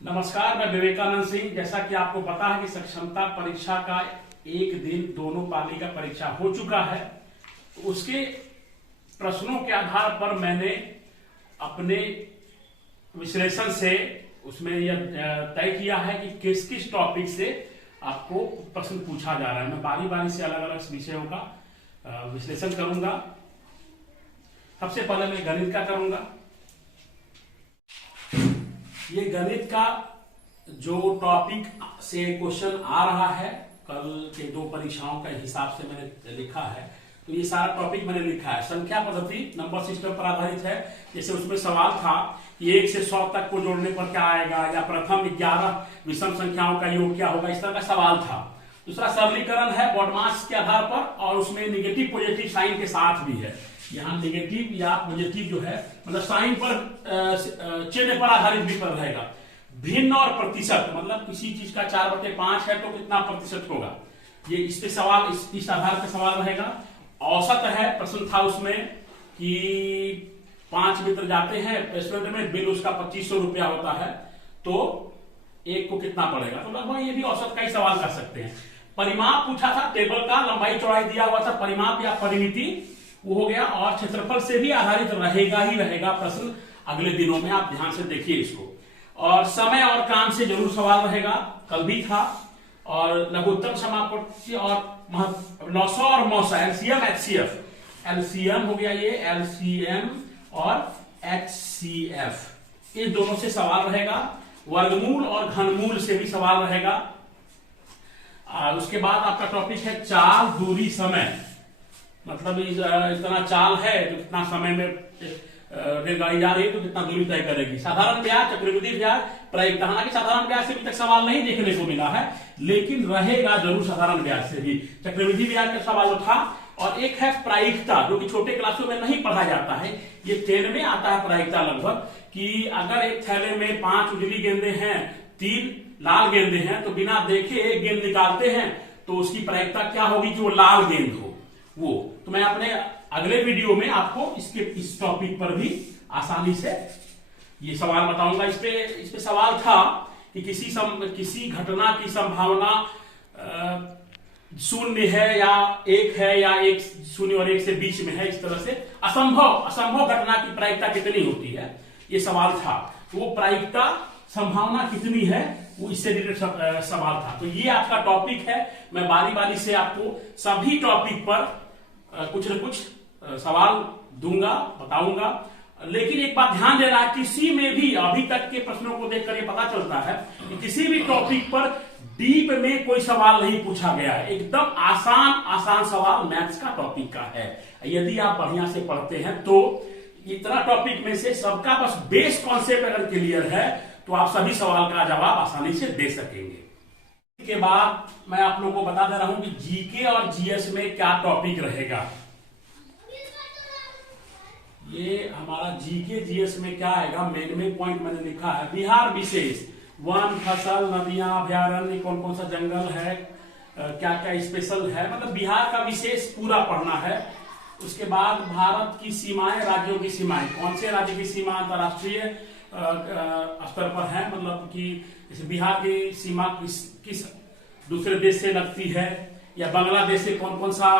नमस्कार, मैं विवेकानंद सिंह। जैसा कि आपको पता है कि सक्षमता परीक्षा का एक दिन दोनों पाली का परीक्षा हो चुका है। तो उसके प्रश्नों के आधार पर मैंने अपने विश्लेषण से उसमें यह तय किया है कि किस किस टॉपिक से आपको प्रश्न पूछा जा रहा है। मैं बारी बारी से अलग अलग विषयों का विश्लेषण करूंगा। सबसे पहले मैं गणित का करूंगा। ये गणित का जो टॉपिक से क्वेश्चन आ रहा है, कल के दो परीक्षाओं के हिसाब से मैंने लिखा है। तो ये सारा टॉपिक मैंने लिखा है। संख्या पद्धति नंबर सिस्टम पर आधारित है। जैसे उसमें सवाल था कि 1 से 100 तक को जोड़ने पर क्या आएगा, या प्रथम 11 विषम संख्याओं का योग क्या होगा, इस तरह का सवाल था। दूसरा सरलीकरण है बॉडमास के आधार पर, और उसमें निगेटिव पॉजिटिव साइन के साथ भी है। यहाँ निगेटिव या पॉजिटिव जो है मतलब साइन पर चिन्ह पर आधारित भी पर रहेगा। भिन्न और प्रतिशत, मतलब किसी चीज का 4/5 है तो कितना प्रतिशत होगा, ये इस पे सवाल इस आधार पर सवाल रहेगा। औसत है, प्रश्न था उसमें कि 5 मित्र जाते हैं रेस्टोरेंट में, बिल उसका 2500 रुपया होता है, तो एक को कितना पड़ेगा। तो लगभग ये भी औसत का ही सवाल कर सकते हैं। परिमाप पूछा था, टेबल का लंबाई चौड़ाई दिया हुआ था, परिमाप या परिमिति वो हो गया। और क्षेत्रफल से भी आधारित रहेगा ही रहेगा प्रश्न अगले दिनों में, आप ध्यान से देखिए इसको। और समय और काम से जरूर सवाल रहेगा, कल भी था। और लघुत्तम समापत्ति और लौसा और मौसा, एलसीएम एचसीएफ, एलसीएम हो गया ये, एलसीएम और एचसीएफ, इन दोनों से सवाल रहेगा। वर्गमूल और घनमूल से भी सवाल रहेगा। उसके बाद आपका टॉपिक है चाल, दूरी, समय। मतलब इतना चाल है तो कितना समय में रेलगाड़ी जा रही है तो कितना दूरी तय करेगी। साधारण ब्याज, चक्रवृद्धि ब्याज, प्रायिकता। हालांकि साधारण ब्याज से अभी तक सवाल नहीं देखने को मिला है, लेकिन रहेगा जरूर साधारण ब्याज से भी। चक्रवृद्धि ब्याज का सवाल था। और एक है प्रायिकता, जो कि छोटे क्लासों में नहीं पढ़ा जाता है, ये 10 में आता है प्रायिकता लगभग, कि अगर एक थैले में 5 उजली गेंदे हैं, 3 लाल गेंदे हैं, तो बिना देखे एक गेंद निकालते हैं तो उसकी प्रायिकता क्या होगी कि वो लाल गेंद हो वो। तो मैं अपने अगले वीडियो में आपको इस टॉपिक पर भी आसानी से ये सवाल बताऊंगा। इस पे सवाल था कि किसी घटना की संभावना 0 है या 1 है, या 1 0 और 1 से बीच में है, इस तरह से असंभव घटना की प्रायिकता कितनी होती है, ये सवाल था। तो वो प्रायिकता संभावना कितनी है, वो इससे रिलेटेड सवाल था। तो ये आपका टॉपिक है। मैं बारी बारी से आपको सभी टॉपिक पर कुछ न कुछ सवाल दूंगा, बताऊंगा। लेकिन एक बात ध्यान देना है, किसी में भी अभी तक के प्रश्नों को देखकर ये पता चलता है कि किसी भी टॉपिक पर डीप में कोई सवाल नहीं पूछा गया है। एकदम आसान सवाल मैथ्स का टॉपिक का है। यदि आप बढ़िया से पढ़ते हैं तो इतना टॉपिक में से सबका बस बेस कॉन्सेप्ट अगर क्लियर है तो आप सभी सवाल का जवाब आसानी से दे सकेंगे। के बाद मैं आप लोगों को बता दे रहा हूं कि जीके और जीएस में क्या टॉपिक रहेगा। ये हमारा जीके जीएस में क्या आएगा, मेन पॉइंट मैंने लिखा है। बिहार विशेष, वन, फसल, नदियां, अभ्यारण्य, कौन कौन सा जंगल है, क्या क्या स्पेशल है, मतलब बिहार का विशेष पूरा पढ़ना है। उसके बाद भारत की सीमाएं, राज्यों की सीमाएं, कौन से राज्य की सीमा अंतरराष्ट्रीय स्तर पर है, मतलब कि जैसे बिहार की सीमा किस दूसरे देश से लगती है, या बांग्लादेश से कौन कौन सा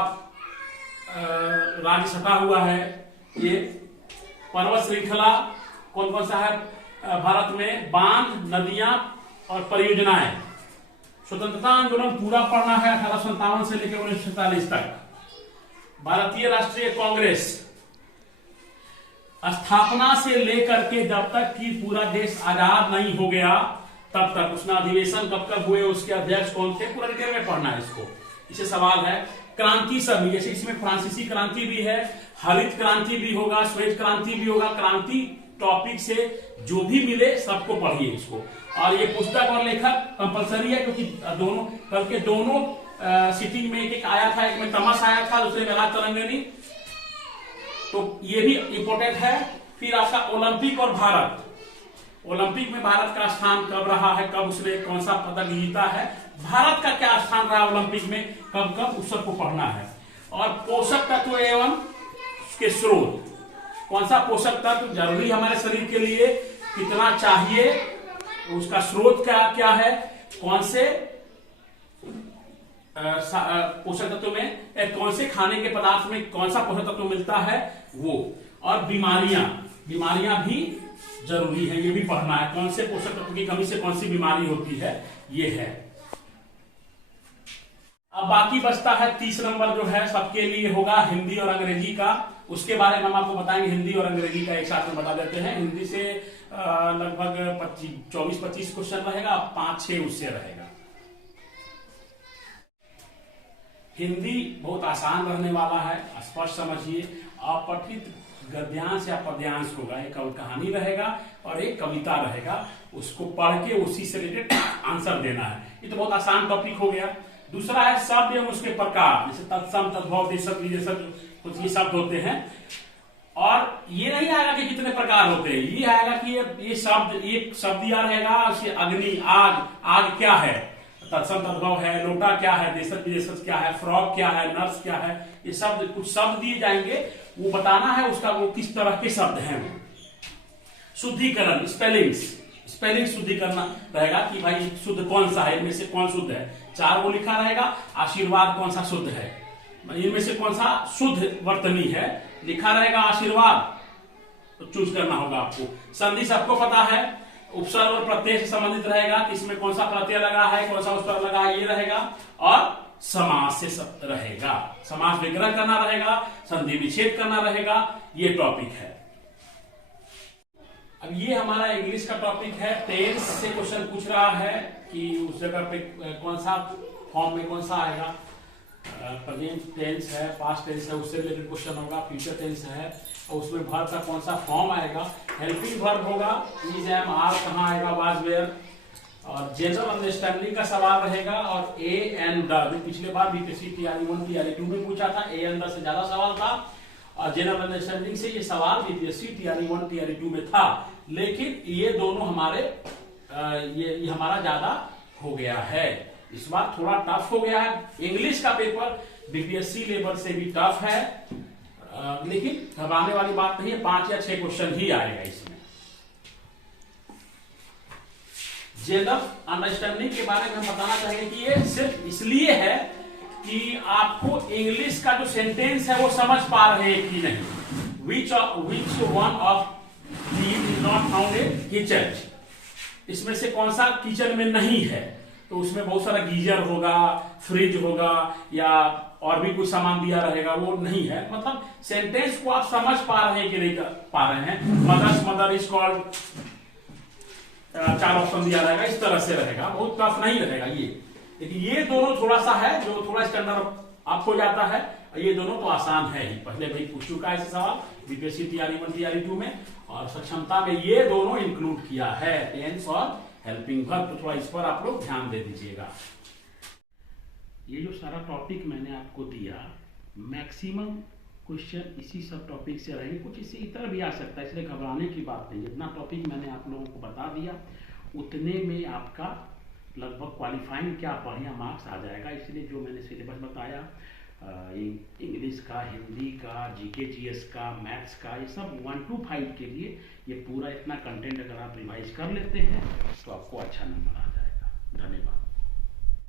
राज्य सटा हुआ है, ये पर्वत श्रृंखला कौन कौन सा है भारत में, बांध, नदियां और परियोजनाएं। स्वतंत्रता आंदोलन पूरा पढ़ना है 1857 से लेकर 1947 तक। भारतीय राष्ट्रीय कांग्रेस स्थापना से लेकर के जब तक कि पूरा देश आजाद नहीं हो गया तब तक, उसमें अधिवेशन कब कब हुए, उसके अध्यक्ष कौन थे, पूरा डिटेल में पढ़ना है इसको। इसे सवाल है। क्रांति सभी, जैसे इसमें फ्रांसीसी क्रांति भी है, हरित क्रांति भी होगा, श्वेत क्रांति भी होगा। क्रांति टॉपिक से जो भी मिले सबको पढ़िए इसको। और ये पुस्तक और लेखक कंपलसरी है, क्योंकि दोनों कल के दोनों सिटिंग में एक आया था, एक में तमस आया था, दूसरे में राज तरंगिणी, तो ये भी इंपोर्टेंट है। फिर आपका ओलंपिक और भारत, ओलंपिक में भारत का स्थान कब रहा है, कब उसने कौन सा पदक जीता है, भारत का क्या स्थान रहा ओलंपिक में, कब कब, उस सबको पढ़ना है। और पोषक तत्व एवं उसके स्रोत, कौन सा पोषक तत्व जरूरी हमारे शरीर के लिए, कितना चाहिए, उसका स्रोत क्या है, कौन से पोषक तत्व में, कौन से खाने के पदार्थ में कौन सा पोषक तत्व मिलता है वो, और बीमारियां भी जरूरी है, ये भी पढ़ना है, कौन से पोषक तत्व की कमी से कौन सी बीमारी होती है, ये है। अब बाकी बचता है 30 नंबर जो है सबके लिए होगा हिंदी और अंग्रेजी का। उसके बारे में हम आपको बताएंगे, हिंदी और अंग्रेजी का एक साथ में बता देते हैं। हिंदी से लगभग 24-25 क्वेश्चन रहेगा, 5-6 उससे रहेगा। हिंदी बहुत आसान रहने वाला है, स्पष्ट समझिए। अपठित गद्यांश या पद्यांश होगा, एक कहानी रहेगा और एक कविता रहेगा, उसको पढ़ के उसी से रिलेटेड आंसर देना है। ये तो बहुत आसान टॉपिक हो गया। दूसरा है शब्द एवं उसके प्रकार, जैसे तत्सम, तद्भव, देशज, विदेशज, कुछ ये शब्द होते हैं। और ये नहीं आएगा कि कितने प्रकार होते हैं, ये आएगा कि ये शब्द, एक शब्द दिया रहेगा, अग्नि, आग क्या है, तत्सम तद्भव है, लोटा क्या है, देशज विदेशज क्या है, फ्रॉक क्या है, नर्स क्या है, ये शब्द, कुछ शब्द दिए जाएंगे, वो बताना है उसका वो किस तरह के शब्द हैं। शुद्धिकरण, स्पेलिंग शुद्धि करना रहेगा कि भाई शुद्ध कौन सा है, इनमें से कौन शुद्ध है, 4 वो लिखा रहेगा। आशीर्वाद कौन सा शुद्ध है, इनमें से कौन सा शुद्ध वर्तनी है, लिखा रहेगा आशीर्वाद, तो चूज करना होगा आपको। संधि सबको पता है, उपसर्ग और प्रत्यय से संबंधित रहेगा, किसमें कौन सा प्रत्यय लगा है, कौन सा उपसर्ग लगा है, ये रहेगा। और समास से रहेगा, समास विग्रह करना रहेगा, संधि विच्छेद करना रहेगा, ये टॉपिक है। अब ये हमारा इंग्लिश का टॉपिक है। टेंस से क्वेश्चन पूछ रहा है कि उस जगह पे कौन सा फॉर्म में कौन सा आएगा, प्रेजेंट टेंस है, पास्ट टेंस है, उससे रिलेटेड क्वेश्चन होगा। फ्यूचर टेंस है और उसमें वर्ब का कौन सा फॉर्म आएगा। हेल्पिंग वर्ब होगा, इज, एम, आर कहाँ आएगा, वाज, वेयर। और जनरल अंडरस्टैंडिंग का सवाल रहेगा। और ए एंड द, पिछले बार बीपीएससी तैयारी 1 तैयारी 2 में पूछा था, ए एंड द से ज्यादा सवाल था। और जनरल अंडरस्टैंडिंग से ये सवाल बीपीएससी तैयारी 1 तैयारी 2 में था, लेकिन ये दोनों हमारे ये हमारा ज्यादा हो गया है। इस बार थोड़ा टफ हो गया है। इंग्लिश का पेपर बीपीएससी लेवल से भी टफ है, लेकिन घबराने वाली बात नहीं है, 5 या 6 क्वेश्चन ही आएगा इसमें। जनरल अंडरस्टैंडिंग के बारे में हम बताना चाहेंगे कि ये सिर्फ इसलिए है कि आपको इंग्लिश का जो सेंटेंस है वो समझ पा रहे हैं कि नहीं। Which one of these is not found in kitchen, इसमें से कौन सा किचन में नहीं है, तो उसमें बहुत सारा गीजर होगा, फ्रिज होगा, या और भी कुछ सामान दिया रहेगा, वो नहीं है। मतलब सेंटेंस को आप समझ पा रहे हैं कि नहीं पा रहे हैं। मदर इज कॉल्ड, 4 ऑप्शन दिया रहेगा, इस तरह से रहेगा, बहुत टफ नहीं रहेगा ये। लेकिन ये दोनों थोड़ा सा है जो थोड़ा स्टैंडर्ड अप हो जाता है, ये दोनों तो आसान है ही, पहले भाई पूछ चुका है ऐसे सवाल बीपीएससी तैयारी 1 तैयारी 2 में। और सक्षमता में ये दोनों इंक्लूड किया है, टेंस और हेल्पिंग वर्ब, तो थोड़ा इस पर आप लोग ध्यान दे दीजिएगा। ये जो सारा टॉपिक मैंने आपको दिया, मैक्सिमम क्वेश्चन इसी सब टॉपिक से रहेंगे, कुछ इससे इतर भी आ सकता है, इसलिए घबराने की बात नहीं। जितना टॉपिक मैंने आप लोगों को बता दिया उतने में आपका लगभग क्वालिफाइंग क्या बढ़िया मार्क्स आ जाएगा। इसलिए जो मैंने सिलेबस बताया, इंग्लिश का, हिंदी का, जीके जीएस का, मैथ्स का, ये सब 1 to 5 के लिए ये पूरा इतना कंटेंट अगर आप रिवाइज कर लेते हैं तो आपको अच्छा नंबर आ जाएगा। धन्यवाद।